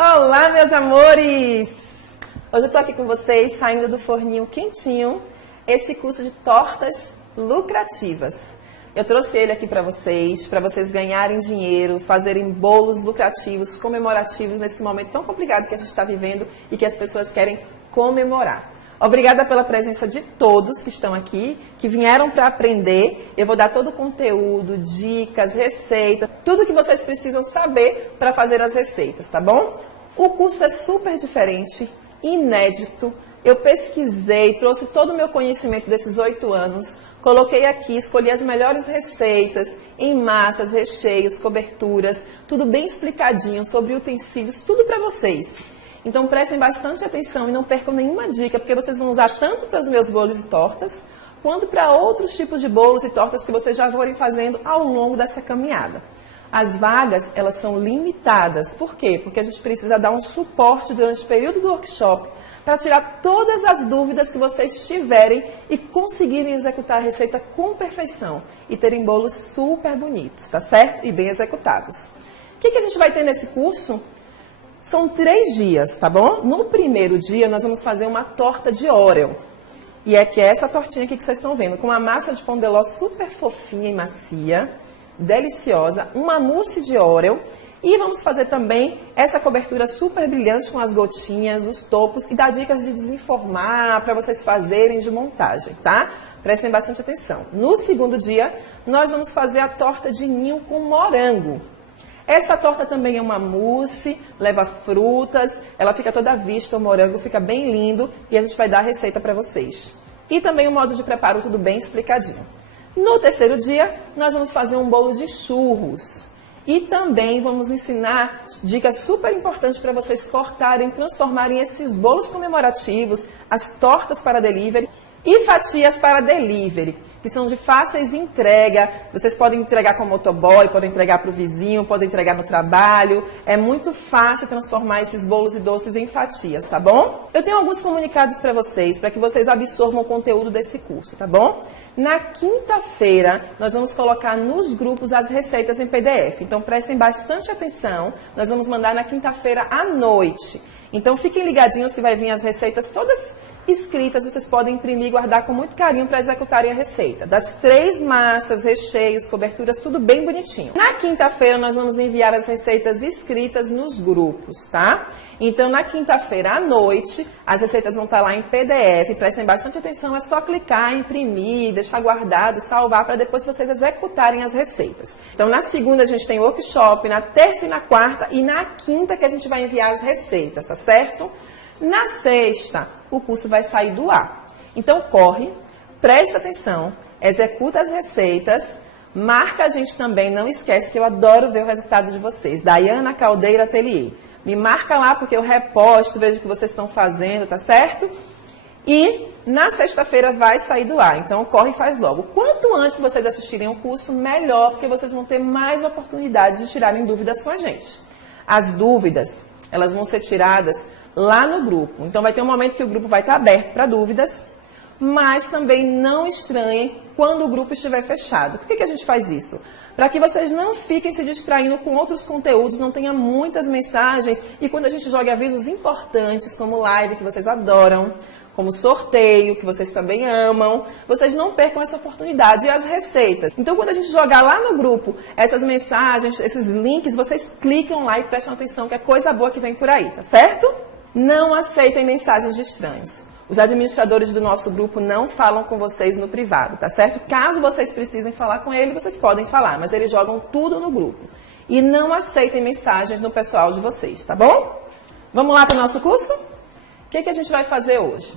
Olá, meus amores! Hoje eu tô aqui com vocês, saindo do forninho quentinho, esse curso de tortas lucrativas. Eu trouxe ele aqui para vocês ganharem dinheiro, fazerem bolos lucrativos, comemorativos nesse momento tão complicado que a gente está vivendo e que as pessoas querem comemorar. Obrigada pela presença de todos que estão aqui, que vieram para aprender. Eu vou dar todo o conteúdo, dicas, receitas, tudo que vocês precisam saber para fazer as receitas, tá bom? O curso é super diferente, inédito. Eu pesquisei, trouxe todo o meu conhecimento desses 8 anos, coloquei aqui, escolhi as melhores receitas em massas, recheios, coberturas, tudo bem explicadinho sobre utensílios, tudo para vocês. Então prestem bastante atenção e não percam nenhuma dica, porque vocês vão usar tanto para os meus bolos e tortas, quanto para outros tipos de bolos e tortas que vocês já forem fazendo ao longo dessa caminhada. As vagas, elas são limitadas. Por quê? Porque a gente precisa dar um suporte durante o período do workshop para tirar todas as dúvidas que vocês tiverem e conseguirem executar a receita com perfeição e terem bolos super bonitos, tá certo? E bem executados. O que a gente vai ter nesse curso? São 3 dias, tá bom? No primeiro dia, nós vamos fazer uma torta de Oreo. E é que é essa tortinha aqui que vocês estão vendo, com uma massa de pão de ló super fofinha e macia, deliciosa, uma mousse de Oreo. E vamos fazer também essa cobertura super brilhante com as gotinhas, os topos, e dar dicas de desenformar para vocês fazerem de montagem, tá? Prestem bastante atenção. No segundo dia, nós vamos fazer a torta de ninho com morango. Essa torta também é uma mousse, leva frutas, ela fica toda à vista, o morango fica bem lindo e a gente vai dar a receita para vocês. E também o modo de preparo, tudo bem explicadinho. No terceiro dia, nós vamos fazer um bolo de churros. E também vamos ensinar dicas super importantes para vocês cortarem, transformarem esses bolos comemorativos, as tortas para delivery e fatias para delivery, que são de fáceis entrega. Vocês podem entregar com o motoboy, podem entregar para o vizinho, podem entregar no trabalho. É muito fácil transformar esses bolos e doces em fatias, tá bom? Eu tenho alguns comunicados para vocês, para que vocês absorvam o conteúdo desse curso, tá bom? Na quinta-feira, nós vamos colocar nos grupos as receitas em PDF. Então, prestem bastante atenção. Nós vamos mandar na quinta-feira à noite. Então, fiquem ligadinhos que vai vir as receitas todas escritas, vocês podem imprimir e guardar com muito carinho para executarem a receita. Das 3 massas, recheios, coberturas, tudo bem bonitinho. Na quinta-feira nós vamos enviar as receitas escritas nos grupos, tá? Então na quinta-feira à noite, as receitas vão estar lá em PDF, prestem bastante atenção, é só clicar, imprimir, deixar guardado, salvar para depois vocês executarem as receitas. Então na segunda a gente tem workshop, na terça e na quarta e na quinta que a gente vai enviar as receitas, tá certo? Na sexta, o curso vai sair do ar. Então, corre, presta atenção, executa as receitas, marca a gente também, não esquece que eu adoro ver o resultado de vocês. Daiana Caldeira Atelier. Me marca lá porque eu reposto, vejo o que vocês estão fazendo, tá certo? E na sexta-feira vai sair do ar, então corre e faz logo. Quanto antes vocês assistirem o curso, melhor, porque vocês vão ter mais oportunidades de tirarem dúvidas com a gente. As dúvidas, elas vão ser tiradas lá no grupo. Então vai ter um momento que o grupo vai estar aberto para dúvidas, mas também não estranhem quando o grupo estiver fechado. Por que a gente faz isso? Para que vocês não fiquem se distraindo com outros conteúdos, não tenha muitas mensagens e quando a gente joga avisos importantes, como live, que vocês adoram, como sorteio, que vocês também amam, vocês não percam essa oportunidade e as receitas. Então, quando a gente jogar lá no grupo essas mensagens, esses links, vocês clicam lá e prestam atenção que é coisa boa que vem por aí, tá certo? Não aceitem mensagens de estranhos. Os administradores do nosso grupo não falam com vocês no privado, tá certo? Caso vocês precisem falar com ele, vocês podem falar, mas eles jogam tudo no grupo. E não aceitem mensagens no pessoal de vocês, tá bom? Vamos lá para o nosso curso? O que a gente vai fazer hoje?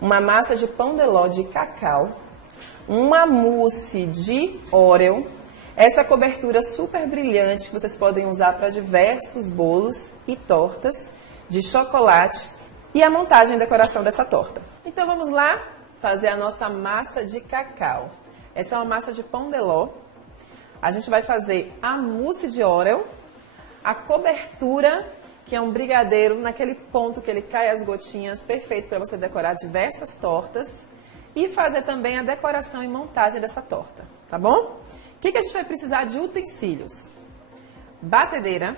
Uma massa de pão de ló de cacau, uma mousse de Oreo, essa cobertura super brilhante que vocês podem usar para diversos bolos e tortas, de chocolate e a montagem e decoração dessa torta. Então vamos lá fazer a nossa massa de cacau. Essa é uma massa de pão de ló. A gente vai fazer a mousse de Oreo, a cobertura, que é um brigadeiro naquele ponto que ele cai as gotinhas, perfeito para você decorar diversas tortas e fazer também a decoração e montagem dessa torta, tá bom? O que a gente vai precisar de utensílios? Batedeira.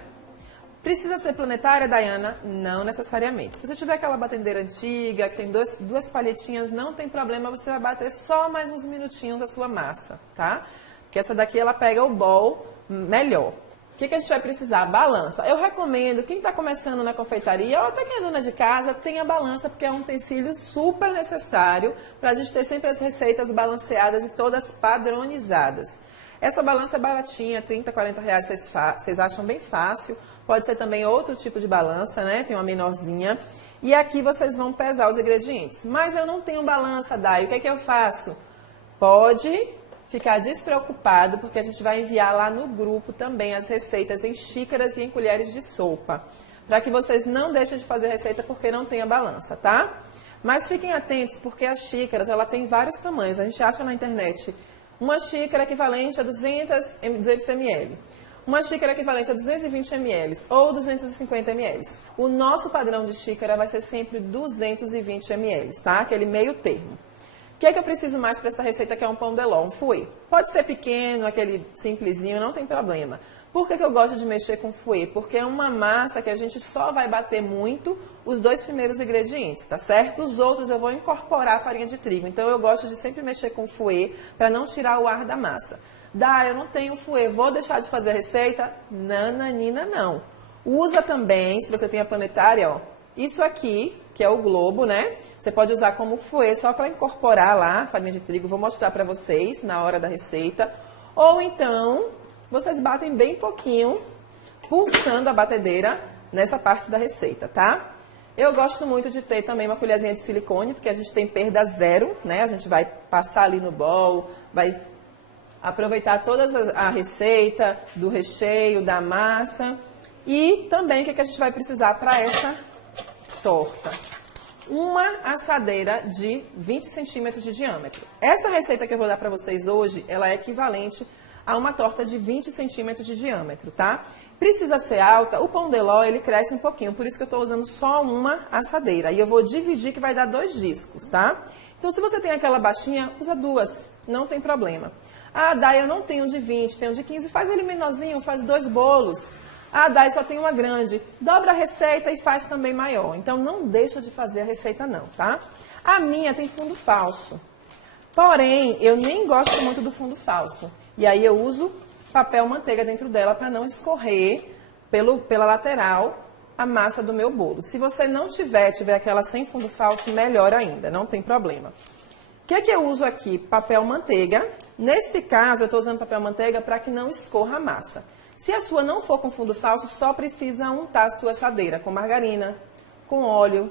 Precisa ser planetária, Dayana? Não necessariamente. Se você tiver aquela batedeira antiga, que tem duas palhetinhas, não tem problema, você vai bater só mais uns minutinhos a sua massa, tá? Porque essa daqui, ela pega o bol melhor. O que a gente vai precisar? Balança. Eu recomendo, quem está começando na confeitaria, ou até quem é dona de casa, tenha balança, porque é um utensílio super necessário para a gente ter sempre as receitas balanceadas e todas padronizadas. Essa balança é baratinha, 30, 40 reais, vocês acham bem fácil. Pode ser também outro tipo de balança, né? Tem uma menorzinha. E aqui vocês vão pesar os ingredientes. Mas eu não tenho balança, Dai. O que é que eu faço? Pode ficar despreocupado, porque a gente vai enviar lá no grupo também as receitas em xícaras e em colheres de sopa. Para que vocês não deixem de fazer receita porque não tem a balança, tá? Mas fiquem atentos, porque as xícaras, ela tem vários tamanhos. A gente acha na internet uma xícara equivalente a 200 ml. Uma xícara equivalente a 220 ml ou 250 ml. O nosso padrão de xícara vai ser sempre 220 ml, tá? Aquele meio termo. O que é que eu preciso mais para essa receita que é um pão de ló, um fouet? Pode ser pequeno, aquele simplesinho, não tem problema. Por que eu gosto de mexer com fouet? Porque é uma massa que a gente só vai bater muito os 2 primeiros ingredientes, tá certo? Os outros eu vou incorporar a farinha de trigo. Então eu gosto de sempre mexer com fouet para não tirar o ar da massa. Eu não tenho fouet, vou deixar de fazer a receita? Nananina, não. Usa também, se você tem a planetária, ó, isso aqui, que é o globo, né? Você pode usar como fouet só para incorporar lá a farinha de trigo. Vou mostrar para vocês na hora da receita. Ou então, vocês batem bem pouquinho, pulsando a batedeira nessa parte da receita, tá? Eu gosto muito de ter também uma colherzinha de silicone, porque a gente tem perda zero, né? A gente vai passar ali no bowl, vai aproveitar toda a receita do recheio, da massa. E também o que a gente vai precisar para essa torta? Uma assadeira de 20 centímetros de diâmetro. Essa receita que eu vou dar para vocês hoje, ela é equivalente a uma torta de 20 centímetros de diâmetro, tá? Precisa ser alta, o pão de ló, ele cresce um pouquinho, por isso que eu estou usando só uma assadeira. E eu vou dividir que vai dar 2 discos, tá? Então, se você tem aquela baixinha, usa 2, não tem problema. Ah, Dai, eu não tenho de 20, tenho de 15, faz ele menorzinho, faz 2 bolos. Ah, Dai, só tem uma grande. Dobra a receita e faz também maior. Então, não deixa de fazer a receita não, tá? A minha tem fundo falso. Porém, eu nem gosto muito do fundo falso. E aí eu uso papel manteiga dentro dela para não escorrer pela lateral a massa do meu bolo. Se você não tiver aquela sem fundo falso, melhor ainda, não tem problema. O que é que eu uso aqui? Papel manteiga. Nesse caso, eu estou usando papel manteiga para que não escorra a massa. Se a sua não for com fundo falso, só precisa untar a sua assadeira com margarina, com óleo,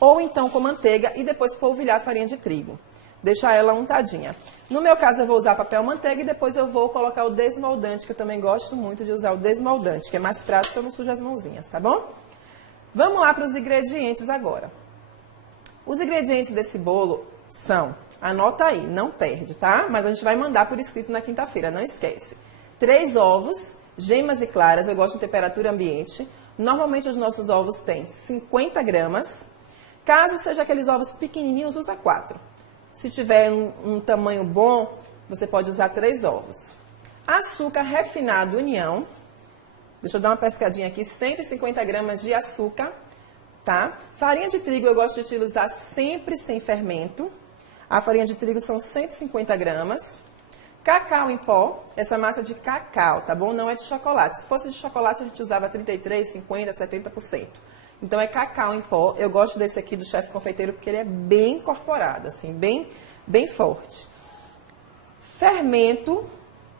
ou então com manteiga e depois polvilhar a farinha de trigo. Deixar ela untadinha. No meu caso, eu vou usar papel manteiga e depois eu vou colocar o desmoldante, que eu também gosto muito de usar o desmoldante, que é mais prático, eu não sujo as mãozinhas, tá bom? Vamos lá para os ingredientes agora. Os ingredientes desse bolo são, anota aí, não perde, tá? Mas a gente vai mandar por escrito na quinta-feira, não esquece. 3 ovos, gemas e claras, eu gosto de temperatura ambiente. Normalmente os nossos ovos têm 50 gramas. Caso seja aqueles ovos pequenininhos, usa 4. Se tiver um tamanho bom, você pode usar 3 ovos. Açúcar refinado União. Deixa eu dar uma pescadinha aqui, 150 gramas de açúcar, tá? Farinha de trigo eu gosto de utilizar sempre sem fermento. A farinha de trigo são 150 gramas. Cacau em pó, essa massa de cacau, tá bom? Não é de chocolate. Se fosse de chocolate, a gente usava 33, 50, 70%. Então, é cacau em pó. Eu gosto desse aqui do Chefe Confeiteiro porque ele é bem incorporado, assim, bem forte. Fermento,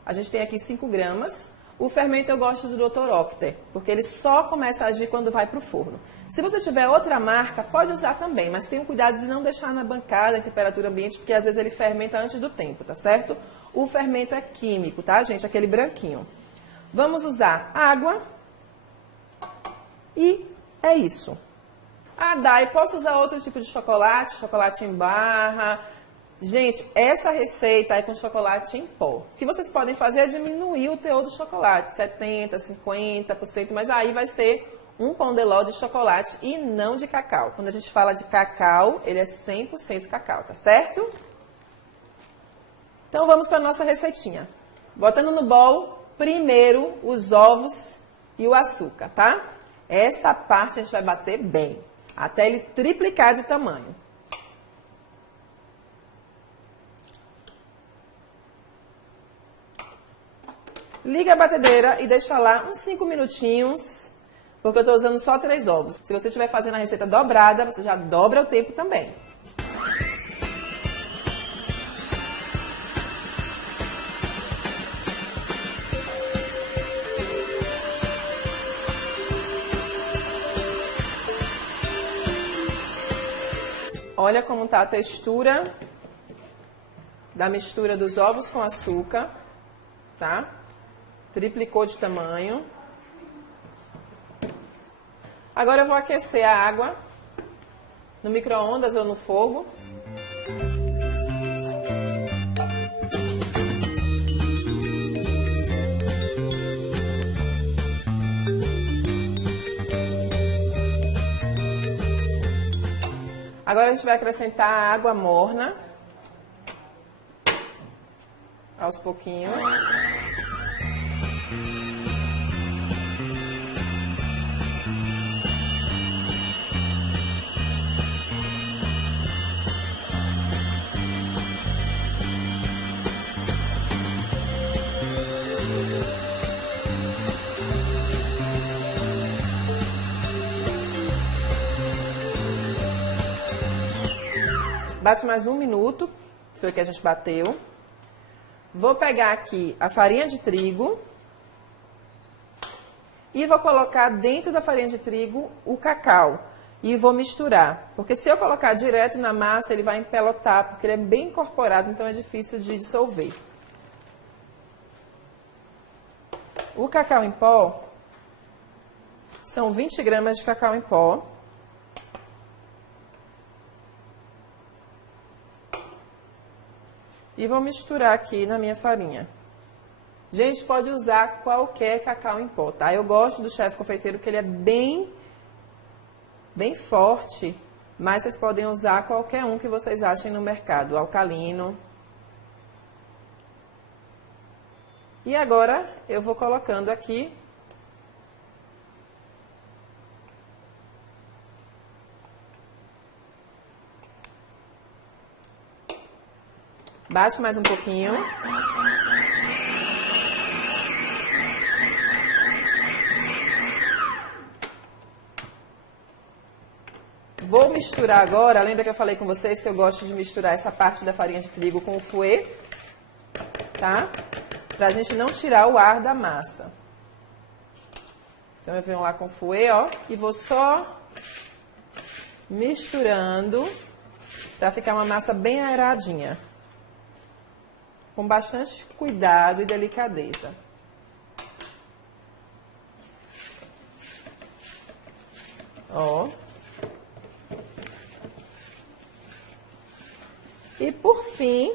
a gente tem aqui 5 gramas. O fermento eu gosto do Dr. Octer, porque ele só começa a agir quando vai para o forno. Se você tiver outra marca, pode usar também, mas tenha cuidado de não deixar na bancada em temperatura ambiente, porque às vezes ele fermenta antes do tempo, tá certo? O fermento é químico, tá, gente? Aquele branquinho. Vamos usar água e é isso. Ah, Dai, posso usar outro tipo de chocolate? Chocolate em barra. Gente, essa receita é com chocolate em pó. O que vocês podem fazer é diminuir o teor do chocolate, 70%, 50%, mas aí vai ser um pão de ló de chocolate e não de cacau. Quando a gente fala de cacau, ele é 100% cacau, tá certo? Então vamos para a nossa receitinha. Botando no bowl, primeiro os ovos e o açúcar, tá? Essa parte a gente vai bater bem, até ele triplicar de tamanho. Liga a batedeira e deixa lá uns 5 minutinhos, porque eu estou usando só 3 ovos. Se você estiver fazendo a receita dobrada, você já dobra o tempo também. Olha como está a textura da mistura dos ovos com açúcar, tá? Triplicou de tamanho. Agora eu vou aquecer a água no micro-ondas ou no fogo. Agora a gente vai acrescentar a água morna aos pouquinhos. Bate mais 1 minuto, foi o que a gente bateu. Vou pegar aqui a farinha de trigo e vou colocar dentro da farinha de trigo o cacau e vou misturar. Porque se eu colocar direto na massa, ele vai empelotar, porque ele é bem incorporado, então é difícil de dissolver. O cacau em pó são 20 gramas de cacau em pó. E vou misturar aqui na minha farinha. Gente, pode usar qualquer cacau em pó, tá? Eu gosto do Chefe Confeiteiro, porque ele é bem forte, mas vocês podem usar qualquer um que vocês achem no mercado, alcalino. E agora eu vou colocando aqui bate mais um pouquinho. Vou misturar agora, lembra que eu falei com vocês que eu gosto de misturar essa parte da farinha de trigo com o fouet, tá? Pra gente não tirar o ar da massa. Então eu venho lá com o fouet, ó, e vou só misturando pra ficar uma massa bem aeradinha. Com bastante cuidado e delicadeza. Ó. E por fim,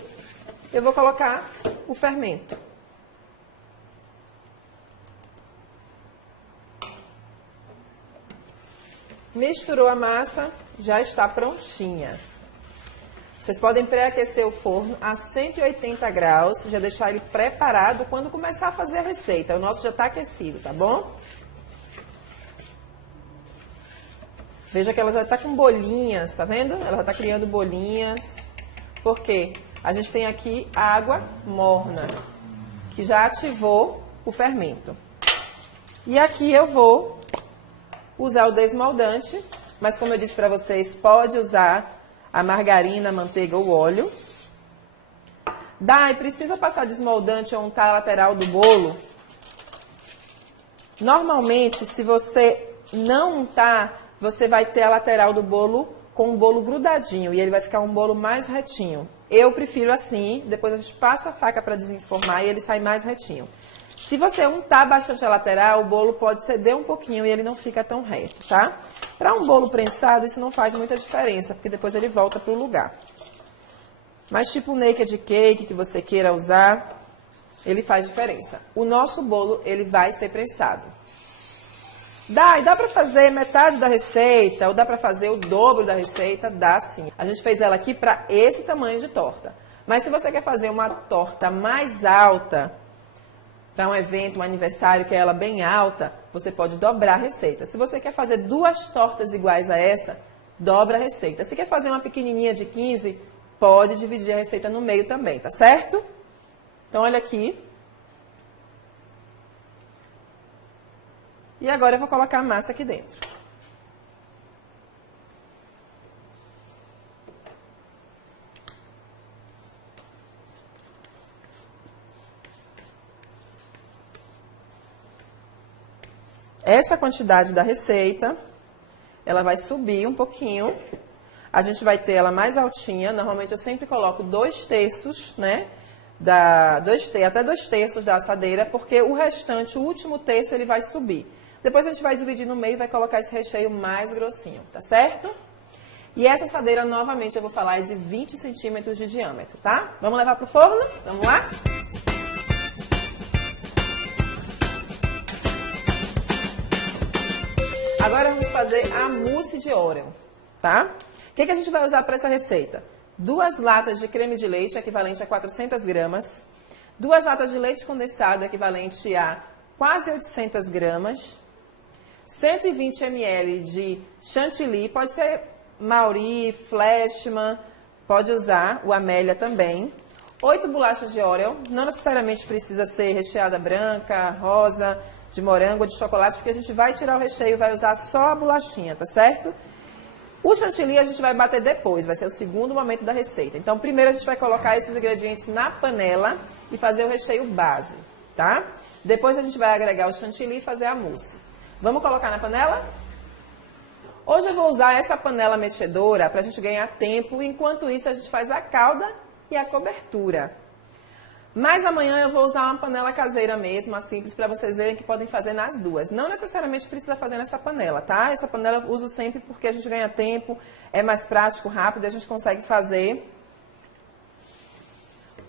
eu vou colocar o fermento. Misturou a massa, já está prontinha. Vocês podem pré-aquecer o forno a 180 graus, já deixar ele preparado quando começar a fazer a receita. O nosso já está aquecido, tá bom? Veja que ela já está com bolinhas, tá vendo? Ela já está criando bolinhas. Por quê? A gente tem aqui água morna, que já ativou o fermento. E aqui eu vou usar o desmoldante, mas como eu disse para vocês, pode usar a margarina, a manteiga ou óleo. Dai, precisa passar desmoldante ou untar a lateral do bolo? Normalmente, se você não untar, você vai ter a lateral do bolo com um bolo grudadinho e ele vai ficar um bolo mais retinho. Eu prefiro assim, depois a gente passa a faca para desenformar e ele sai mais retinho. Se você untar bastante a lateral, o bolo pode ceder um pouquinho e ele não fica tão reto, tá? Para um bolo prensado, isso não faz muita diferença, porque depois ele volta para o lugar. Mas tipo o naked cake que você queira usar, ele faz diferença. O nosso bolo, ele vai ser prensado. Dá para fazer metade da receita, ou dá para fazer o dobro da receita? Dá sim. A gente fez ela aqui para esse tamanho de torta. Mas se você quer fazer uma torta mais alta, para um evento, um aniversário, que é ela bem alta, você pode dobrar a receita. Se você quer fazer 2 tortas iguais a essa, dobra a receita. Se quer fazer uma pequenininha de 15, pode dividir a receita no meio também, tá certo? Então, olha aqui. E agora eu vou colocar a massa aqui dentro. Essa quantidade da receita, ela vai subir um pouquinho. A gente vai ter ela mais altinha. Normalmente eu sempre coloco 2/3, né? Até 2/3 da assadeira, porque o restante, o último terço, ele vai subir. Depois a gente vai dividir no meio e vai colocar esse recheio mais grossinho, tá certo? E essa assadeira, novamente, eu vou falar, é de 20 centímetros de diâmetro, tá? Vamos levar pro forno? Vamos lá? Agora vamos fazer a mousse de Oreo, tá? O que a gente vai usar para essa receita? 2 latas de creme de leite, equivalente a 400 gramas. 2 latas de leite condensado, equivalente a quase 800 gramas. 120 ml de chantilly, pode ser Mauri, Flashman, pode usar o Amélia também. 8 bolachas de Oreo, não necessariamente precisa ser recheada branca, rosa, de morango ou de chocolate, porque a gente vai tirar o recheio e vai usar só a bolachinha, tá certo? O chantilly a gente vai bater depois, vai ser o segundo momento da receita. Então, primeiro a gente vai colocar esses ingredientes na panela e fazer o recheio base, tá? Depois a gente vai agregar o chantilly e fazer a mousse. Vamos colocar na panela? Hoje eu vou usar essa panela mexedora para a gente ganhar tempo, enquanto isso a gente faz a calda e a cobertura. Mas amanhã eu vou usar uma panela caseira mesmo, a simples, para vocês verem que podem fazer nas duas. Não necessariamente precisa fazer nessa panela, tá? Essa panela eu uso sempre porque a gente ganha tempo, é mais prático, rápido, e a gente consegue fazer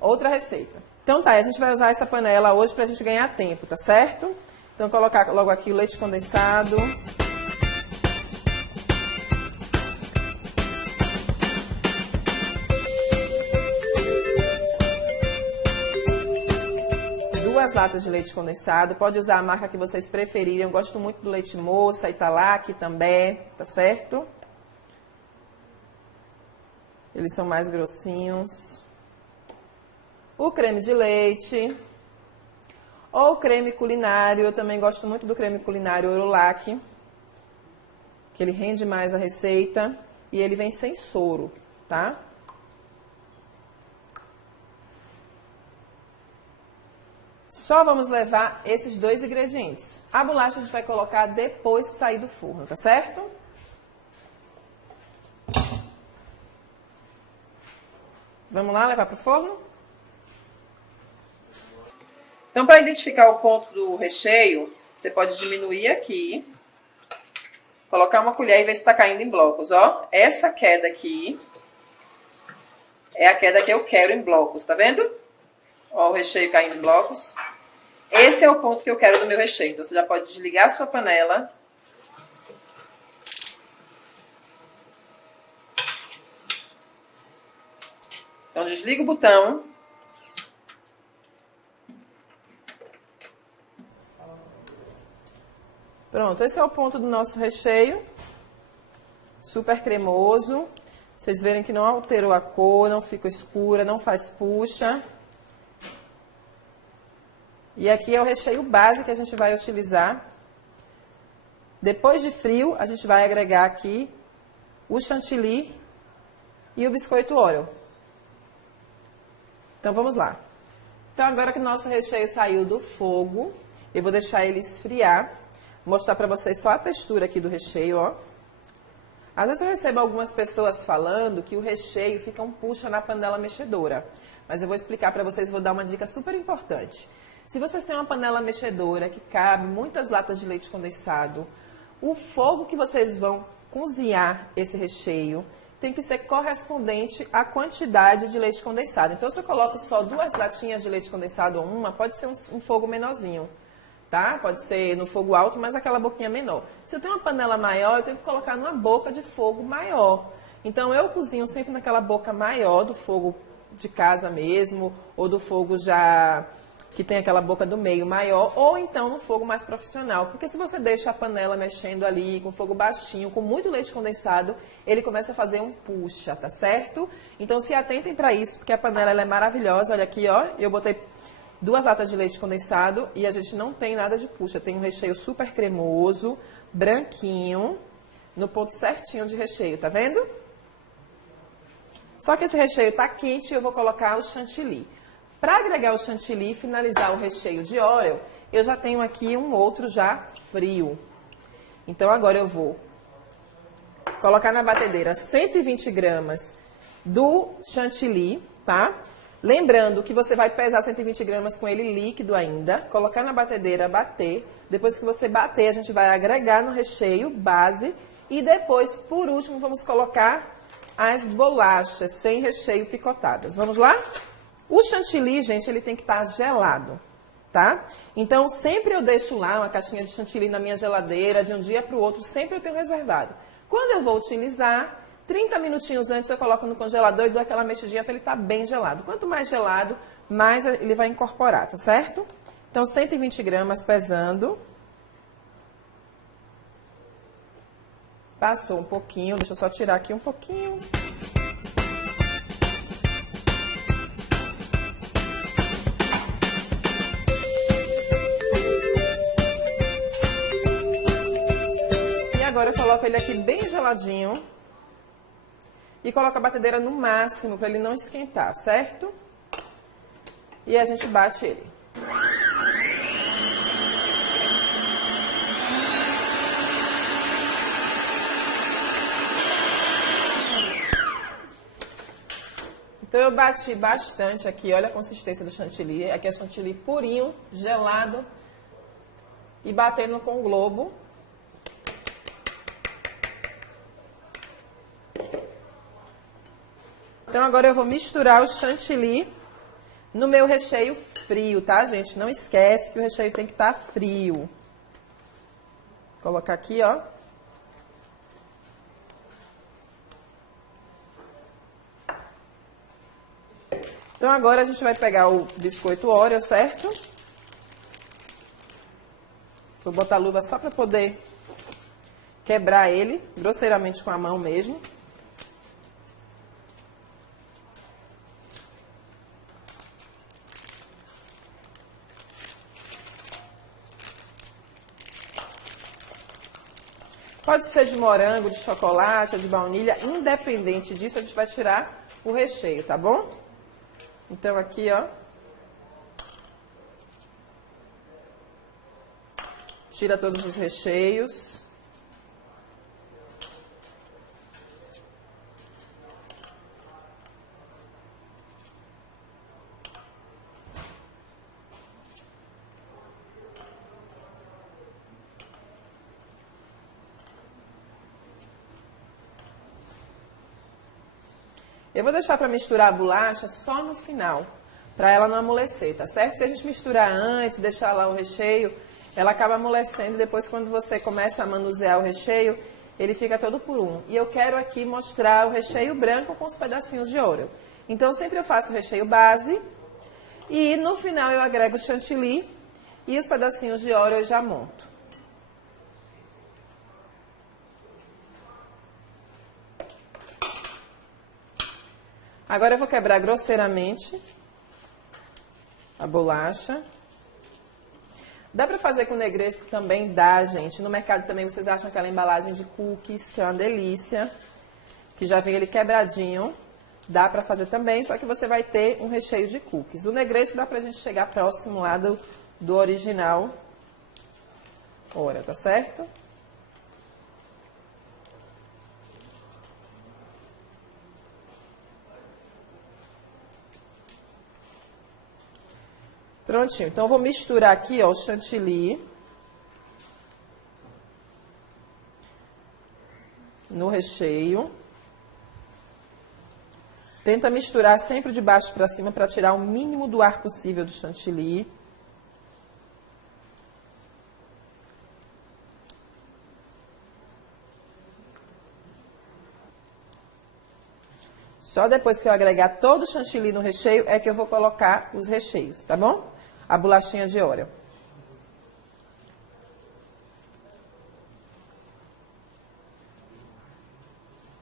outra receita. Então tá, a gente vai usar essa panela hoje para a gente ganhar tempo, tá certo? Então colocar logo aqui o leite condensado. Duas latas de leite condensado, pode usar a marca que vocês preferirem, eu gosto muito do leite moça, Italac também, tá certo? Eles são mais grossinhos. O creme de leite, ou creme culinário, eu também gosto muito do creme culinário Orolac, que ele rende mais a receita e ele vem sem soro, tá? Só vamos levar esses 2 ingredientes. A bolacha a gente vai colocar depois que sair do forno, tá certo? Vamos lá levar para o forno? Então, para identificar o ponto do recheio, você pode diminuir aqui, colocar uma colher e ver se está caindo em blocos, ó. Essa queda aqui é a queda que eu quero em blocos, tá vendo? Ó, o recheio caindo em blocos. Esse é o ponto que eu quero do meu recheio. Então, você já pode desligar a sua panela. Então, desliga o botão. Pronto, esse é o ponto do nosso recheio. Super cremoso. Vocês verem que não alterou a cor, não fica escura, não faz puxa. E aqui é o recheio base que a gente vai utilizar. Depois de frio, a gente vai agregar aqui o chantilly e o biscoito Oreo. Então, vamos lá. Então, agora que o nosso recheio saiu do fogo, eu vou deixar ele esfriar. Vou mostrar para vocês só a textura aqui do recheio, ó. Às vezes eu recebo algumas pessoas falando que o recheio fica um puxa na panela mexedora. Mas eu vou explicar para vocês, vou dar uma dica super importante. Se vocês têm uma panela mexedora que cabe muitas latas de leite condensado, o fogo que vocês vão cozinhar esse recheio tem que ser correspondente à quantidade de leite condensado. Então, se eu coloco só 2 latinhas de leite condensado ou uma, pode ser um fogo menorzinho, tá? Pode ser no fogo alto, mas aquela boquinha menor. Se eu tenho uma panela maior, eu tenho que colocar numa boca de fogo maior. Então, eu cozinho sempre naquela boca maior do fogo de casa mesmo, ou do fogo já que tem aquela boca do meio maior, ou então no fogo mais profissional. Porque se você deixa a panela mexendo ali, com fogo baixinho, com muito leite condensado, ele começa a fazer um puxa, tá certo? Então se atentem para isso, porque a panela ela é maravilhosa. Olha aqui, ó, eu botei 2 latas de leite condensado e a gente não tem nada de puxa. Tem um recheio super cremoso, branquinho, no ponto certinho de recheio, tá vendo? Só que esse recheio tá quente e eu vou colocar o chantilly. Para agregar o chantilly e finalizar o recheio de Oreo, eu já tenho aqui um outro já frio. Então agora eu vou colocar na batedeira 120 gramas do chantilly, tá? Lembrando que você vai pesar 120 gramas com ele líquido ainda, colocar na batedeira, bater. Depois que você bater, a gente vai agregar no recheio base e depois, por último, vamos colocar as bolachas sem recheio picotadas. Vamos lá? O chantilly, gente, ele tem que estar gelado, tá? Então, sempre eu deixo lá uma caixinha de chantilly na minha geladeira, de um dia para o outro, sempre eu tenho reservado. Quando eu vou utilizar, 30 minutinhos antes eu coloco no congelador e dou aquela mexidinha para ele estar bem gelado. Quanto mais gelado, mais ele vai incorporar, tá certo? Então, 120 gramas pesando. Passou um pouquinho, deixa eu só tirar aqui um pouquinho. Agora eu coloco ele aqui bem geladinho e coloco a batedeira no máximo para ele não esquentar, certo? E a gente bate ele. Então eu bati bastante aqui, olha a consistência do chantilly. Aqui é chantilly purinho, gelado e batendo com o globo. Então, agora eu vou misturar o chantilly no meu recheio frio, tá, gente? Não esquece que o recheio tem que estar frio. Vou colocar aqui, ó. Então, agora a gente vai pegar o biscoito Oreo, certo? Vou botar a luva só para poder quebrar ele, grosseiramente com a mão mesmo. Pode ser de morango, de chocolate, de baunilha, independente disso, a gente vai tirar o recheio, tá bom? Então aqui, ó. Tira todos os recheios. Eu vou deixar para misturar a bolacha só no final, para ela não amolecer, tá certo? Se a gente misturar antes, deixar lá o recheio, ela acaba amolecendo e depois quando você começa a manusear o recheio, ele fica todo por um. E eu quero aqui mostrar o recheio branco com os pedacinhos de Oreo. Então sempre eu faço o recheio base e no final eu agrego o chantilly e os pedacinhos de Oreo eu já monto. Agora eu vou quebrar grosseiramente a bolacha. Dá pra fazer com negresco também? Dá, gente. No mercado também vocês acham aquela embalagem de cookies, que é uma delícia, que já vem ele quebradinho. Dá pra fazer também, só que você vai ter um recheio de cookies. O negresco dá pra gente chegar próximo lá do original Oreo, tá certo? Prontinho. Então, eu vou misturar aqui, ó, o chantilly no recheio. Tenta misturar sempre de baixo para cima para tirar o mínimo do ar possível do chantilly. Só depois que eu agregar todo o chantilly no recheio é que eu vou colocar os recheios, tá bom? a bolachinha de Oreo.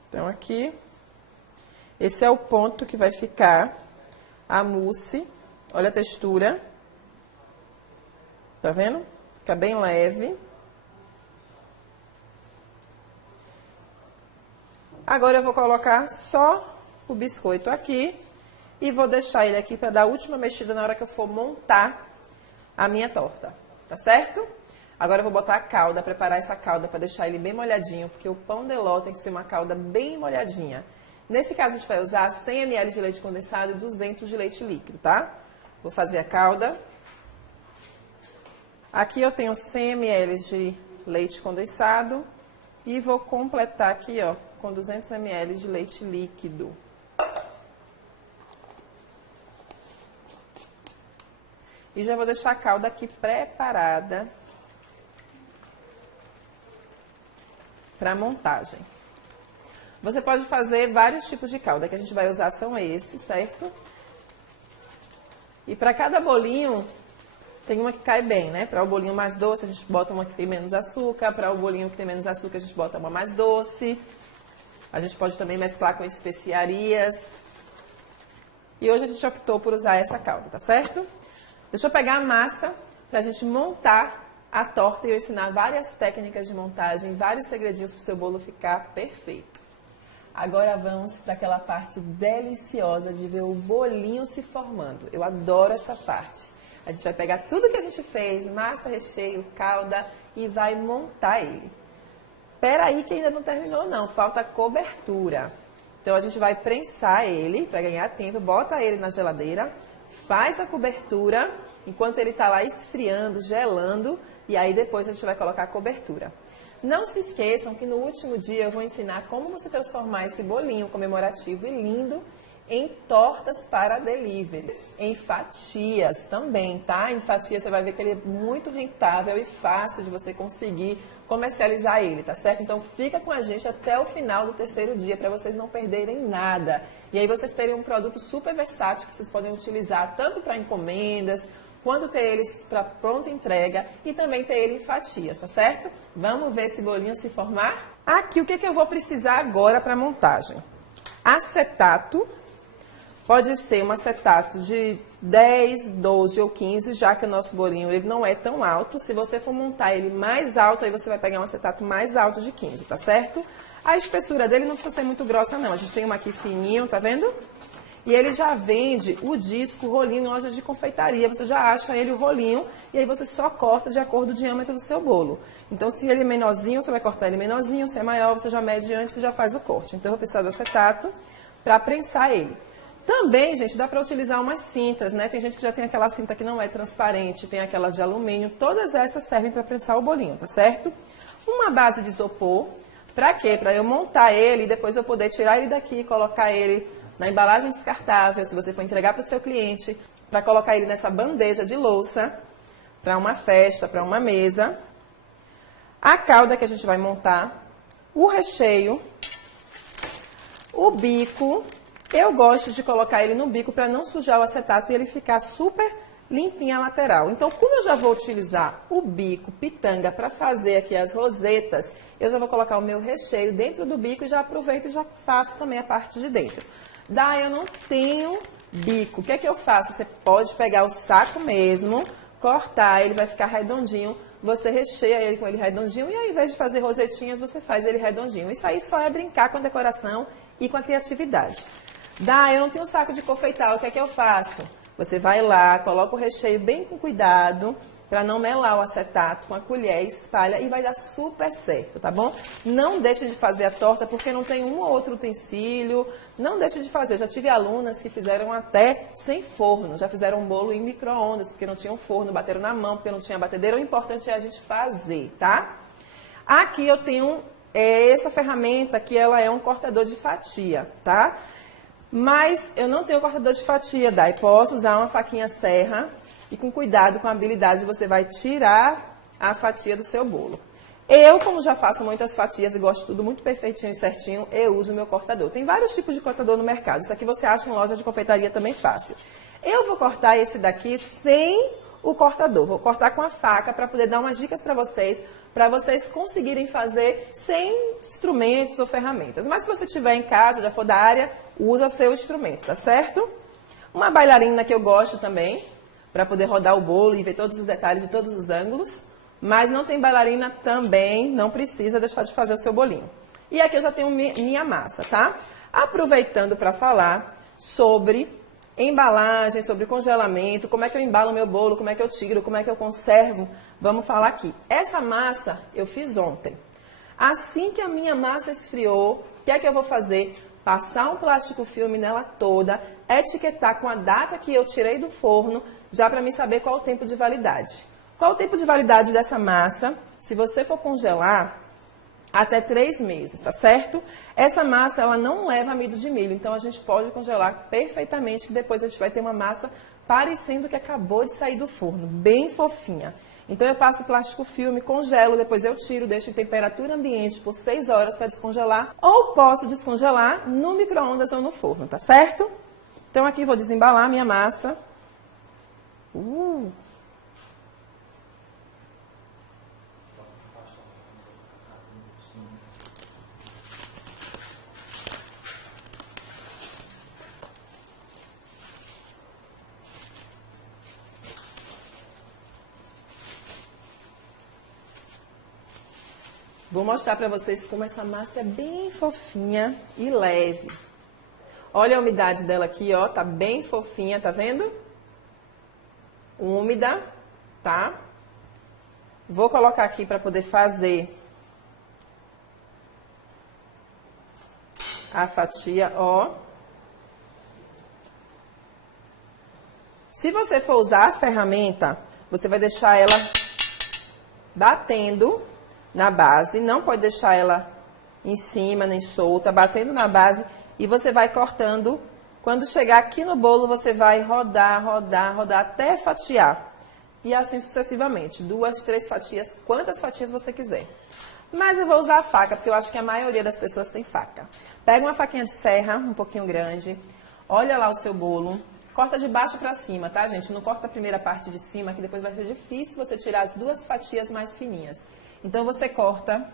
Então, aqui, esse é o ponto que vai ficar a mousse. Olha a textura. Tá vendo? Fica bem leve. Agora eu vou colocar só o biscoito aqui e vou deixar ele aqui para dar a última mexida na hora que eu for montar a minha torta, tá certo? Agora eu vou botar a calda, preparar essa calda para deixar ele bem molhadinho, porque o pão de ló tem que ser uma calda bem molhadinha. Nesse caso a gente vai usar 100 ml de leite condensado e 200 de leite líquido, tá? Vou fazer a calda. Aqui eu tenho 100 ml de leite condensado e vou completar aqui, ó, com 200 ml de leite líquido. E já vou deixar a calda aqui preparada para montagem. Você pode fazer vários tipos de calda, que a gente vai usar são esses, certo? E para cada bolinho, tem uma que cai bem, né? Para o bolinho mais doce, a gente bota uma que tem menos açúcar. Para o bolinho que tem menos açúcar, a gente bota uma mais doce. A gente pode também mesclar com especiarias. E hoje a gente optou por usar essa calda, tá certo? Deixa eu pegar a massa para a gente montar a torta e eu ensinar várias técnicas de montagem, vários segredinhos para o seu bolo ficar perfeito. Agora vamos para aquela parte deliciosa de ver o bolinho se formando. Eu adoro essa parte. A gente vai pegar tudo que a gente fez, massa, recheio, calda, e vai montar ele. Espera aí que ainda não terminou não, falta cobertura. Então a gente vai prensar ele para ganhar tempo, bota ele na geladeira, faz a cobertura, enquanto ele está lá esfriando, gelando, e aí depois a gente vai colocar a cobertura. Não se esqueçam que no último dia eu vou ensinar como você transformar esse bolinho comemorativo e lindo em tortas para delivery, em fatias também, tá? Em fatias você vai ver que ele é muito rentável e fácil de você conseguir comercializar ele, tá certo? Então fica com a gente até o final do terceiro dia para vocês não perderem nada. E aí vocês terem um produto super versátil que vocês podem utilizar tanto para encomendas, quanto ter eles para pronta entrega e também ter ele em fatias, tá certo? Vamos ver esse bolinho se formar? Aqui, o que eu vou precisar agora para a montagem? Acetato. Pode ser um acetato de 10, 12 ou 15, já que o nosso bolinho ele não é tão alto. Se você for montar ele mais alto, aí você vai pegar um acetato mais alto de 15, tá certo? A espessura dele não precisa ser muito grossa, não. A gente tem uma aqui fininho, tá vendo? E ele já vende o disco, o rolinho em lojas de confeitaria. Você já acha ele o rolinho e aí você só corta de acordo com o diâmetro do seu bolo. Então, se ele é menorzinho, você vai cortar ele menorzinho. Se é maior, você já mede antes e já faz o corte. Então, eu vou precisar do acetato para prensar ele. Também, gente, dá para utilizar umas cintas, né? Tem gente que já tem aquela cinta que não é transparente, tem aquela de alumínio. Todas essas servem para prensar o bolinho, tá certo? Uma base de isopor. Para quê? Para eu montar ele e depois eu poder tirar ele daqui e colocar ele na embalagem descartável, se você for entregar para o seu cliente, para colocar ele nessa bandeja de louça, para uma festa, para uma mesa. A calda que a gente vai montar, o recheio, o bico. Eu gosto de colocar ele no bico para não sujar o acetato e ele ficar super limpinho a lateral. Então, como eu já vou utilizar o bico, pitanga, para fazer aqui as rosetas, eu já vou colocar o meu recheio dentro do bico e já aproveito e já faço também a parte de dentro. Daí eu não tenho bico. O que é que eu faço? Você pode pegar o saco mesmo, cortar, ele vai ficar redondinho. Você recheia ele com ele redondinho e ao invés de fazer rosetinhas, você faz ele redondinho. Isso aí só é brincar com a decoração e com a criatividade. Daí eu não tenho saco de confeitar. O que é que eu faço? Você vai lá, coloca o recheio bem com cuidado, para não melar o acetato com a colher, espalha e vai dar super certo, tá bom? Não deixe de fazer a torta porque não tem um ou outro utensílio, não deixe de fazer. Já tive alunas que fizeram até sem forno, já fizeram um bolo em micro-ondas porque não tinham forno, bateram na mão porque não tinha batedeira. O importante é a gente fazer, tá? Aqui eu tenho essa ferramenta que ela é um cortador de fatia, tá? Mas eu não tenho cortador de fatia, Dai. Posso usar uma faquinha serra e com cuidado, com habilidade, você vai tirar a fatia do seu bolo. Eu, como já faço muitas fatias e gosto de tudo muito perfeitinho e certinho, eu uso o meu cortador. Tem vários tipos de cortador no mercado. Isso aqui você acha em loja de confeitaria também fácil. Eu vou cortar esse daqui sem o cortador. Vou cortar com a faca para poder dar umas dicas para vocês conseguirem fazer sem instrumentos ou ferramentas. Mas se você tiver em casa, já for da área, usa seu instrumento, tá certo? Uma bailarina que eu gosto também, para poder rodar o bolo e ver todos os detalhes de todos os ângulos. Mas não tem bailarina também, não precisa deixar de fazer o seu bolinho. E aqui eu já tenho minha massa, tá? Aproveitando para falar sobre embalagem, sobre congelamento, como é que eu embalo meu bolo, como é que eu tiro, como é que eu conservo. Vamos falar aqui. Essa massa eu fiz ontem. Assim que a minha massa esfriou, o que é que eu vou fazer? Passar um plástico filme nela toda, etiquetar com a data que eu tirei do forno, já para mim saber qual o tempo de validade. Qual o tempo de validade dessa massa? Se você for congelar, até 3 meses, tá certo? Essa massa, ela não leva amido de milho, então a gente pode congelar perfeitamente, que depois a gente vai ter uma massa parecendo que acabou de sair do forno, bem fofinha. Então eu passo plástico filme, congelo, depois eu tiro, deixo em temperatura ambiente por 6 horas para descongelar, ou posso descongelar no micro-ondas ou no forno, tá certo? Então aqui vou desembalar a minha massa. Vou mostrar para vocês como essa massa é bem fofinha e leve. Olha a umidade dela aqui, ó, tá bem fofinha, tá vendo? Úmida, tá? Vou colocar aqui para poder fazer a fatia, ó. Se você for usar a ferramenta, você vai deixar ela batendo na base, não pode deixar ela em cima nem solta, batendo na base e você vai cortando. Quando chegar aqui no bolo, você vai rodar, rodar, rodar até fatiar. E assim sucessivamente, 2, 3 fatias, quantas fatias você quiser. Mas eu vou usar a faca, porque eu acho que a maioria das pessoas tem faca. Pega uma faquinha de serra, um pouquinho grande, olha lá o seu bolo, corta de baixo para cima, tá, gente? Não corta a primeira parte de cima, que depois vai ser difícil você tirar as 2 fatias mais fininhas. Então, você corta,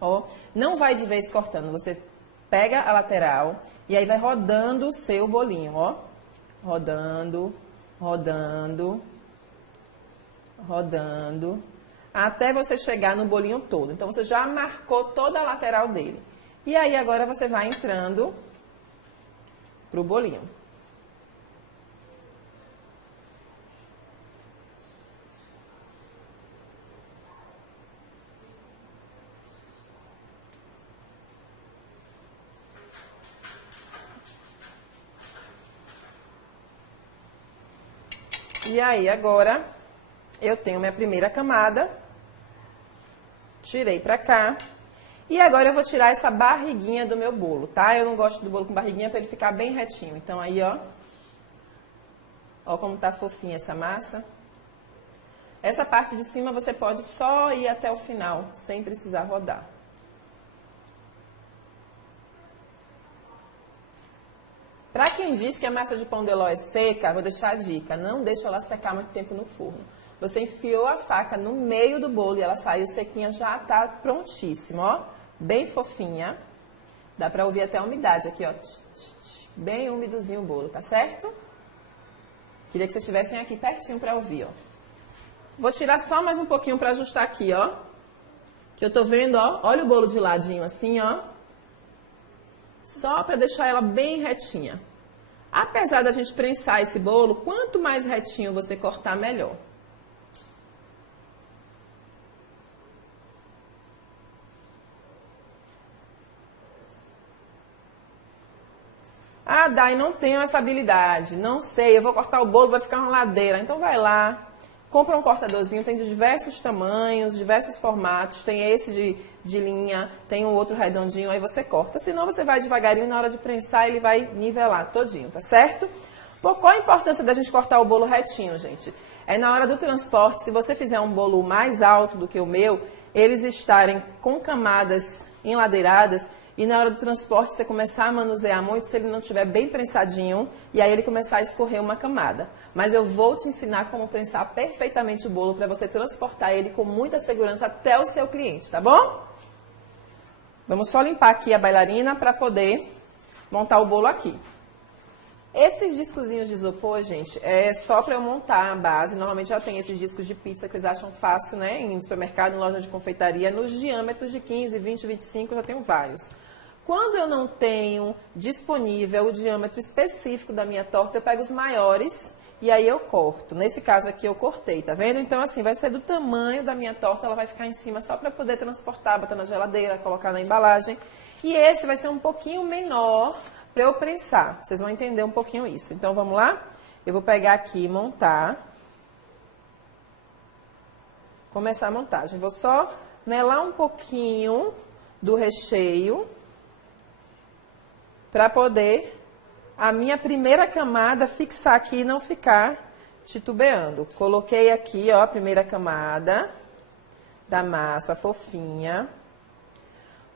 ó, não vai de vez cortando, você pega a lateral e aí vai rodando o seu bolinho, ó. Rodando, rodando, rodando, até você chegar no bolinho todo. Então, você já marcou toda a lateral dele. E aí, agora você vai entrando pro bolinho. E aí, agora, eu tenho minha primeira camada, tirei pra cá, e agora eu vou tirar essa barriguinha do meu bolo, tá? Eu não gosto do bolo com barriguinha para ele ficar bem retinho. Então, aí, ó como tá fofinha essa massa. Essa parte de cima você pode só ir até o final, sem precisar rodar. Para quem diz que a massa de pão de ló é seca, vou deixar a dica, não deixa ela secar muito tempo no forno. Você enfiou a faca no meio do bolo e ela saiu sequinha, já tá prontíssima, ó. Bem fofinha. Dá para ouvir até a umidade aqui, ó. Bem úmidozinho o bolo, tá certo? Queria que vocês estivessem aqui pertinho para ouvir, ó. Vou tirar só mais um pouquinho para ajustar aqui, ó. Que eu tô vendo, ó. Olha o bolo de ladinho assim, ó. Só para deixar ela bem retinha. Apesar da gente prensar esse bolo, quanto mais retinho você cortar, melhor. Ah, Dai, não tenho essa habilidade, não sei, eu vou cortar o bolo, vai ficar uma ladeira. Então vai lá, compra um cortadorzinho, tem de diversos tamanhos, diversos formatos, tem esse de linha, tem um outro redondinho, aí você corta. Senão você vai devagarinho, na hora de prensar ele vai nivelar todinho, tá certo? Pô, qual a importância da gente cortar o bolo retinho, gente? É na hora do transporte, se você fizer um bolo mais alto do que o meu, eles estarem com camadas enladeiradas, e na hora do transporte você começar a manusear muito, se ele não estiver bem prensadinho, e aí ele começar a escorrer uma camada. Mas eu vou te ensinar como prensar perfeitamente o bolo para você transportar ele com muita segurança até o seu cliente, tá bom? Vamos só limpar aqui a bailarina para poder montar o bolo aqui. Esses discozinhos de isopor, gente, é só para eu montar a base. Normalmente já tem esses discos de pizza que vocês acham fácil, né? Em supermercado, em loja de confeitaria, nos diâmetros de 15, 20, 25, eu já tenho vários. Quando eu não tenho disponível o diâmetro específico da minha torta, eu pego os maiores e aí eu corto. Nesse caso aqui eu cortei, tá vendo? Então assim, vai ser do tamanho da minha torta, ela vai ficar em cima só para poder transportar, botar na geladeira, colocar na embalagem. E esse vai ser um pouquinho menor para eu prensar. Vocês vão entender um pouquinho isso. Então vamos lá? Eu vou pegar aqui e montar. Começar a montagem. Vou só melar um pouquinho do recheio para poder a minha primeira camada fixar aqui e não ficar titubeando. Coloquei aqui, ó, a primeira camada da massa fofinha.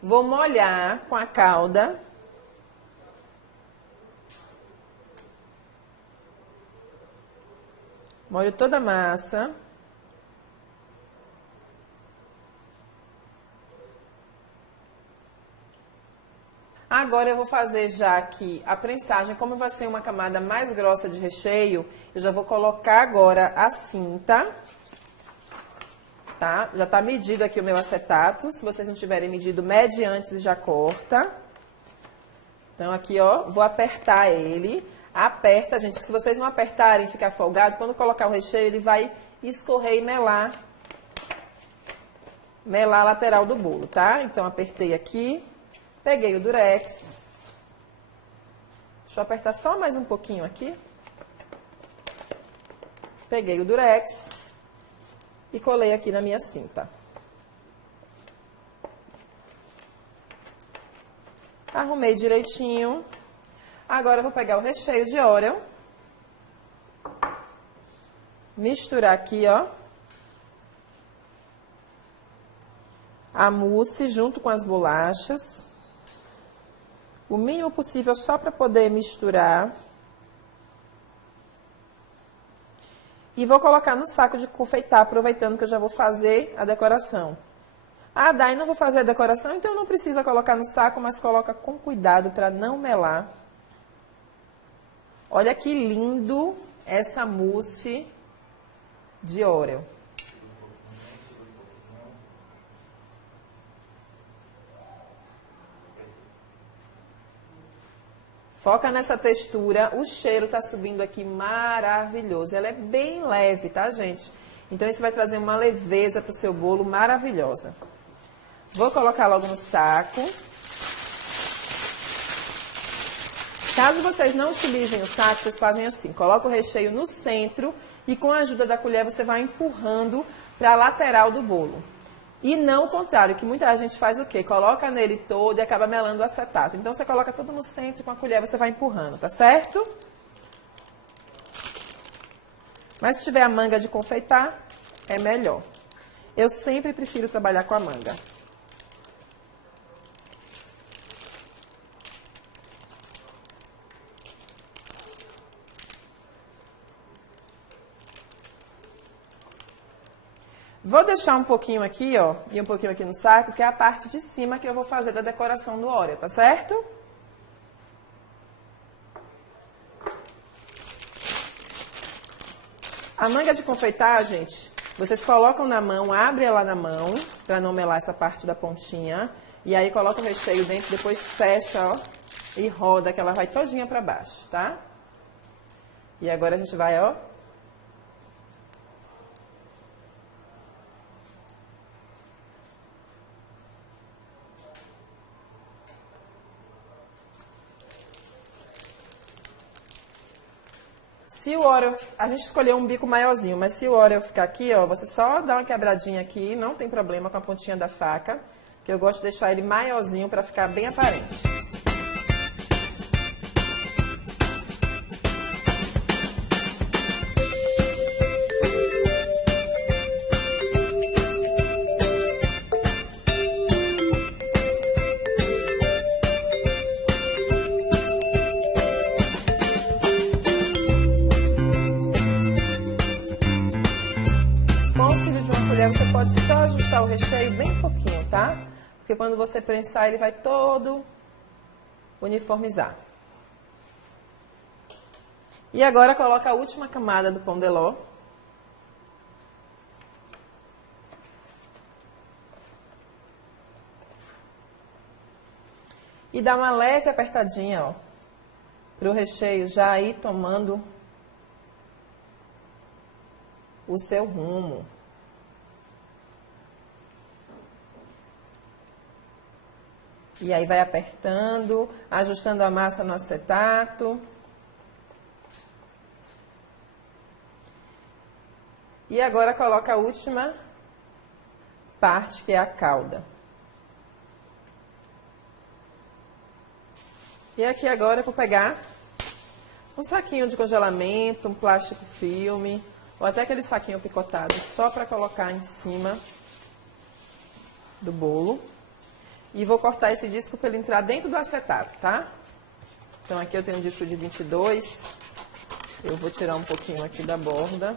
Vou molhar com a calda. Molho toda a massa. Agora eu vou fazer já aqui a prensagem. Como vai ser uma camada mais grossa de recheio, eu já vou colocar agora a cinta. Tá? Já tá medido aqui o meu acetato. Se vocês não tiverem medido, mede antes e já corta. Então aqui, ó, vou apertar ele. Aperta, gente, que se vocês não apertarem e ficar folgado, quando colocar o recheio, ele vai escorrer e melar a lateral do bolo, tá? Então apertei aqui. Peguei o durex. Deixa eu apertar só mais um pouquinho aqui. Peguei o durex e colei aqui na minha cinta. Arrumei direitinho. Agora eu vou pegar o recheio de Oreo. Misturar aqui, ó. A mousse junto com as bolachas. O mínimo possível só para poder misturar. E vou colocar no saco de confeitar, aproveitando que eu já vou fazer a decoração. Ah, Dai, não vou fazer a decoração, então não precisa colocar no saco, mas coloca com cuidado para não melar. Olha que lindo essa mousse de Oreo. Foca nessa textura, o cheiro tá subindo aqui maravilhoso. Ela é bem leve, tá, gente? Então isso vai trazer uma leveza pro seu bolo maravilhosa. Vou colocar logo no saco. Caso vocês não utilizem o saco, vocês fazem assim. Coloca o recheio no centro e com a ajuda da colher você vai empurrando para a lateral do bolo. E não o contrário, que muita gente faz o quê? Coloca nele todo e acaba melando o acetato. Então, você coloca tudo no centro e com a colher você vai empurrando, tá certo? Mas se tiver a manga de confeitar, é melhor. Eu sempre prefiro trabalhar com a manga. Vou deixar um pouquinho aqui, ó, e um pouquinho aqui no saco, que é a parte de cima que eu vou fazer da decoração do Oreo, tá certo? A manga de confeitar, gente, vocês colocam na mão, abrem ela na mão, pra não melar essa parte da pontinha, e aí coloca o recheio dentro, depois fecha, ó, e roda, que ela vai todinha pra baixo, tá? E agora a gente vai, ó, se o Oreo, a gente escolheu um bico maiorzinho, mas se o Oreo ficar aqui, ó, você só dá uma quebradinha aqui, não tem problema com a pontinha da faca, que eu gosto de deixar ele maiorzinho para ficar bem aparente. recheio bem pouquinho, tá? Porque quando você prensar, ele vai todo uniformizar. E agora coloca a última camada do pão de ló. E dá uma leve apertadinha, ó, para o recheio já ir tomando o seu rumo. E aí vai apertando, ajustando a massa no acetato. E agora coloca a última parte, que é a calda. E aqui agora eu vou pegar um saquinho de congelamento, um plástico filme, ou até aquele saquinho picotado, só para colocar em cima do bolo. E vou cortar esse disco para ele entrar dentro do acetato, tá? Então aqui eu tenho um disco de 22, eu vou tirar um pouquinho aqui da borda.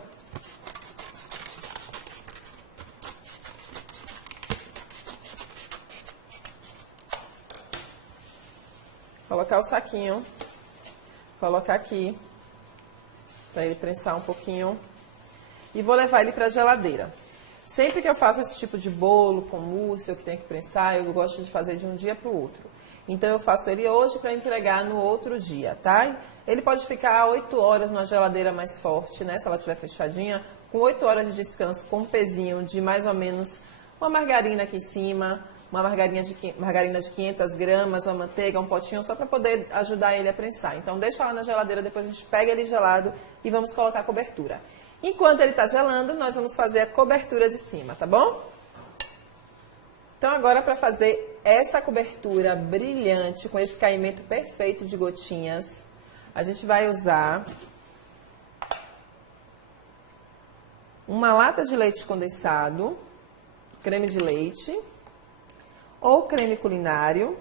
Colocar o saquinho, colocar aqui, para ele prensar um pouquinho, e vou levar ele para a geladeira. Sempre que eu faço esse tipo de bolo com mousse, eu que tenho que prensar, eu gosto de fazer de um dia para o outro. Então eu faço ele hoje para entregar no outro dia, tá? Ele pode ficar 8 horas na geladeira mais forte, né? Se ela estiver fechadinha, com 8 horas de descanso, com um pezinho de mais ou menos uma margarina aqui em cima, uma margarina de 500 gramas, uma manteiga, um potinho, só para poder ajudar ele a prensar. Então deixa lá na geladeira, depois a gente pega ele gelado e vamos colocar a cobertura. Enquanto ele está gelando, nós vamos fazer a cobertura de cima, tá bom? Então agora para fazer essa cobertura brilhante, com esse caimento perfeito de gotinhas, a gente vai usar uma lata de leite condensado, creme de leite, ou creme culinário,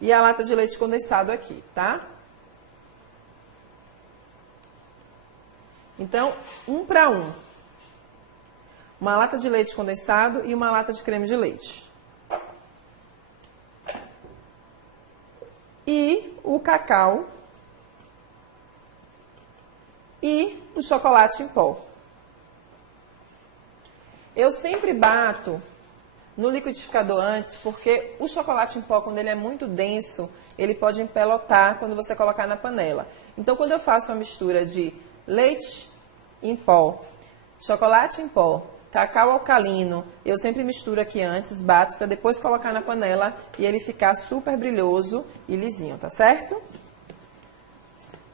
e a lata de leite condensado aqui, tá? Então, 1 para 1. Uma lata de leite condensado e uma lata de creme de leite. E o cacau e o chocolate em pó. Eu sempre bato no liquidificador antes, porque o chocolate em pó, quando ele é muito denso, ele pode empelotar quando você colocar na panela. Então, quando eu faço a mistura de leite em pó, chocolate em pó, cacau alcalino, eu sempre misturo aqui antes, bato, para depois colocar na panela e ele ficar super brilhoso e lisinho, tá certo?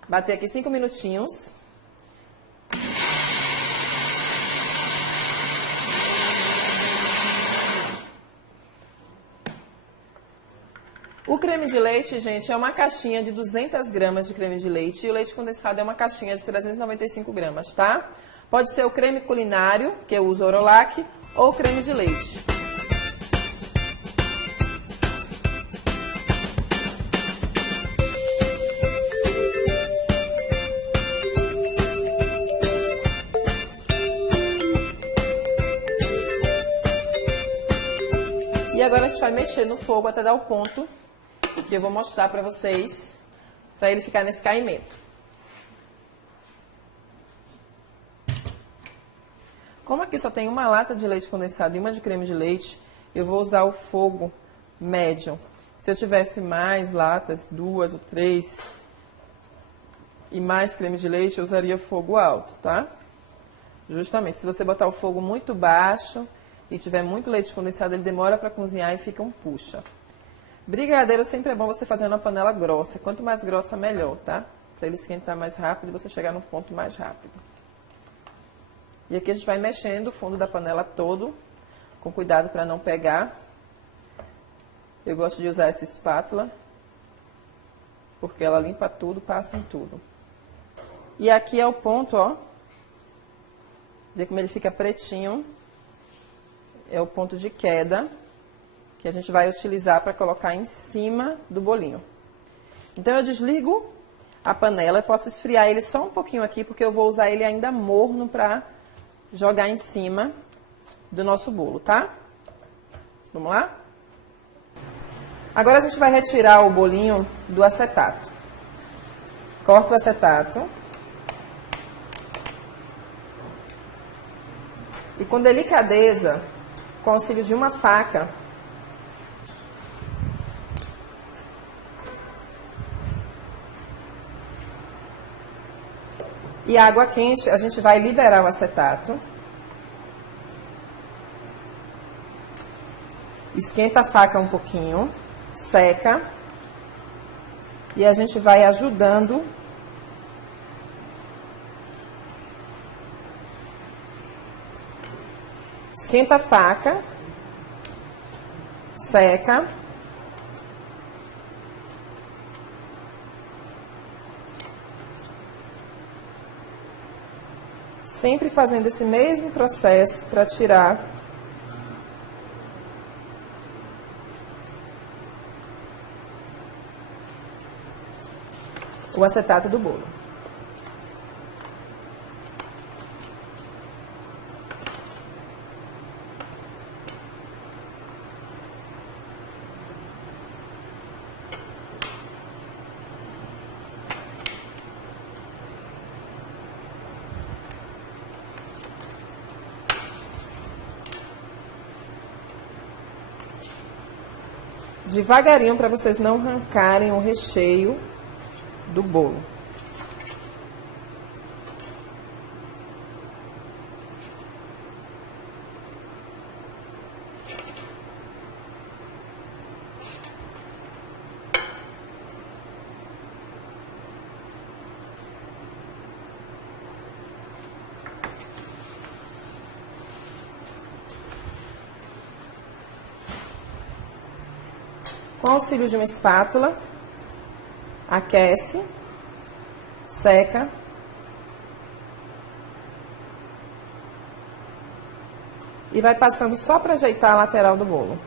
Bater aqui 5 minutinhos. O creme de leite, gente, é uma caixinha de 200 gramas de creme de leite e o leite condensado é uma caixinha de 395 gramas, tá? Pode ser o creme culinário, que eu uso Orolac, ou creme de leite. E agora a gente vai mexer no fogo até dar o ponto que eu vou mostrar para vocês, para ele ficar nesse caimento. Como aqui só tem uma lata de leite condensado e uma de creme de leite, eu vou usar o fogo médio. Se eu tivesse mais latas, 2 ou 3, e mais creme de leite, eu usaria fogo alto, tá? Justamente, se você botar o fogo muito baixo e tiver muito leite condensado, ele demora para cozinhar e fica um puxa. Brigadeiro sempre é bom você fazer numa panela grossa. Quanto mais grossa, melhor, tá? Para ele esquentar mais rápido e você chegar no ponto mais rápido. E aqui a gente vai mexendo o fundo da panela todo, com cuidado para não pegar. Eu gosto de usar essa espátula, porque ela limpa tudo, passa em tudo. E aqui é o ponto, ó. Vê como ele fica pretinho. É o ponto de queda que a gente vai utilizar para colocar em cima do bolinho. Então eu desligo a panela. Eu posso esfriar ele só um pouquinho aqui, porque eu vou usar ele ainda morno para jogar em cima do nosso bolo, tá? Vamos lá? Agora a gente vai retirar o bolinho do acetato. Corto o acetato. E com delicadeza, com o auxílio de uma faca, e água quente, a gente vai liberar o acetato. Esquenta a faca um pouquinho, seca. E a gente vai ajudando esquenta a faca, seca. Sempre fazendo esse mesmo processo para tirar o acetato do bolo. Devagarinho para vocês não arrancarem o recheio do bolo. Com o auxílio de uma espátula, aquece, seca. E vai passando só para ajeitar a lateral do bolo.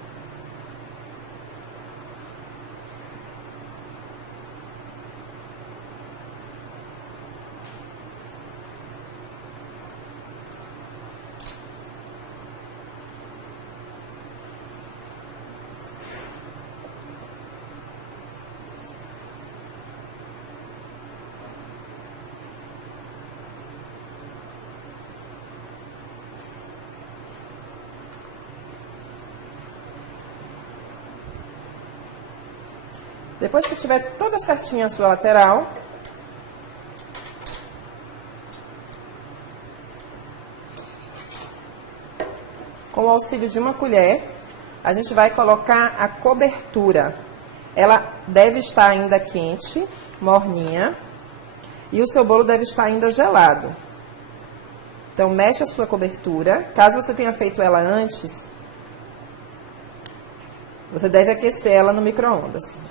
Depois que tiver toda certinha a sua lateral, com o auxílio de uma colher, a gente vai colocar a cobertura. Ela deve estar ainda quente, morninha, e o seu bolo deve estar ainda gelado. Então, mexe a sua cobertura. Caso você tenha feito ela antes, você deve aquecer ela no micro-ondas.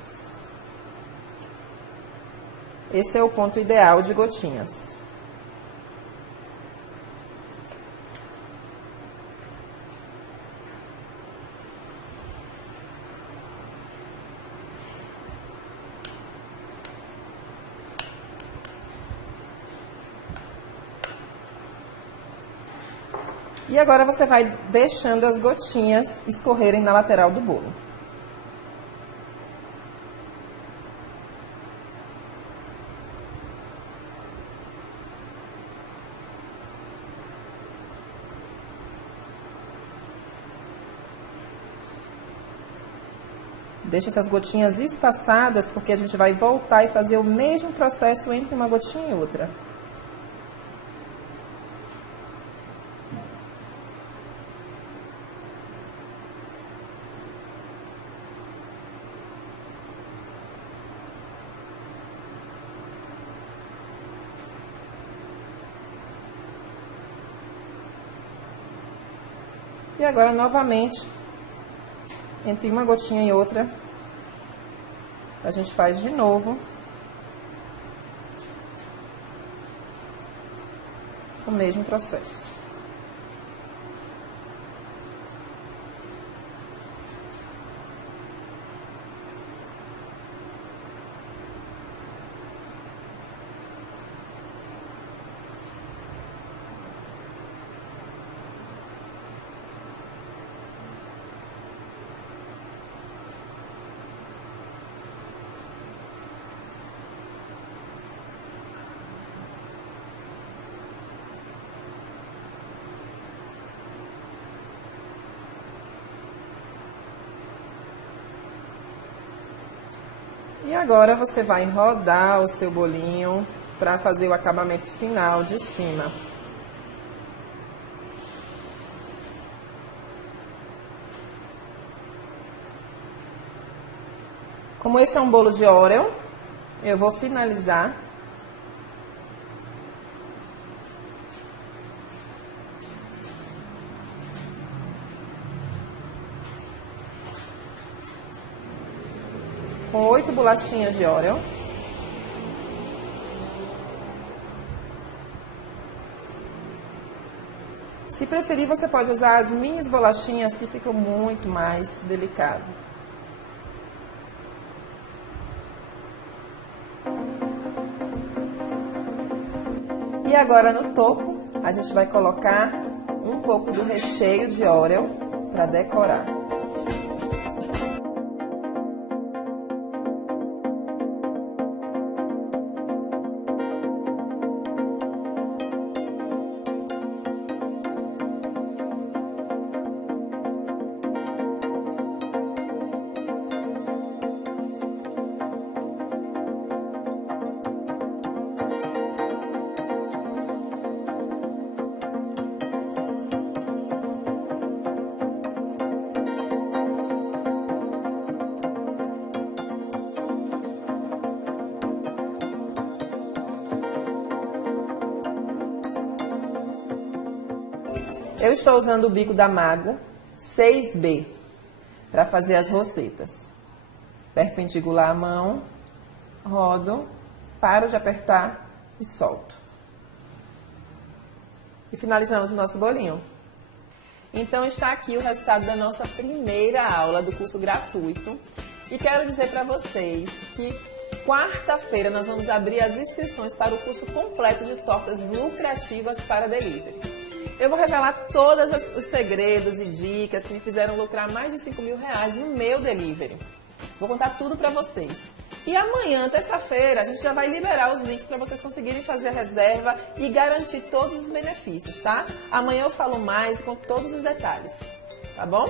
Esse é o ponto ideal de gotinhas. E agora você vai deixando as gotinhas escorrerem na lateral do bolo. Deixa essas gotinhas espaçadas, porque a gente vai voltar e fazer o mesmo processo entre uma gotinha e outra. E agora, novamente, entre uma gotinha e outra, a gente faz de novo o mesmo processo. E agora você vai rodar o seu bolinho para fazer o acabamento final de cima. Como esse é um bolo de Oreo, eu vou finalizar com 8 bolachinhas de Oreo. Se preferir, você pode usar as mini bolachinhas que ficam muito mais delicado. E agora no topo, a gente vai colocar um pouco do recheio de Oreo para decorar. Eu estou usando o bico da Mago 6B para fazer as rosetas. Perpendicular à mão, rodo, paro de apertar e solto. E finalizamos o nosso bolinho. Então está aqui o resultado da nossa primeira aula do curso gratuito. E quero dizer para vocês que quarta-feira nós vamos abrir as inscrições para o curso completo de tortas lucrativas para delivery. Eu vou revelar todos os segredos e dicas que me fizeram lucrar mais de R$5.000 no meu delivery. Vou contar tudo para vocês. E amanhã, terça-feira, a gente já vai liberar os links para vocês conseguirem fazer a reserva e garantir todos os benefícios, tá? Amanhã eu falo mais com todos os detalhes, tá bom?